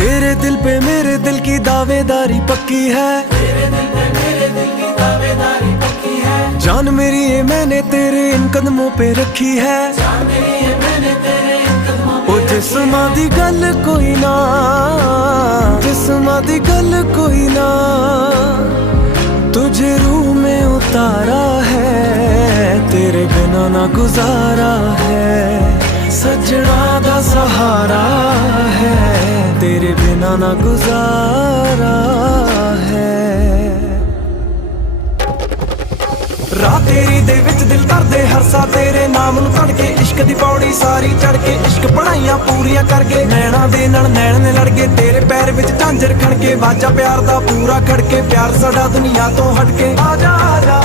तेरे दिल पे मेरे दिल की दावेदारी पक्की है, तेरे दिल पे मेरे दिल की दावेदारी पक्की है। जान मेरी ये मैंने तेरे इन कदमों पे रखी है, जान मेरी ये मैंने तेरे इन कदमों पे। ओ जिस्मां दी गल कोई ना, जिस्मां दी गल कोई ना, तुझे रूह में उतारा है, तेरे बिना ना गुजारा है। सजना दा सहारा है, तेरे बिना ना गुजारा है। राह तेरी दे विच दिल करदे हर सा तेरे नाम नूं पढ़ के, इश्क दी पौड़ी सारी चढ़ के, इश्क पढ़ाइयां पूरियां करके, नैना दे नाल नैन ने लड़ के, तेरे पैर विच झांजर खड़ के, वाजा प्यार दा पूरा खड़के, प्यार साडा दुनिया तो हट के। आजा आजा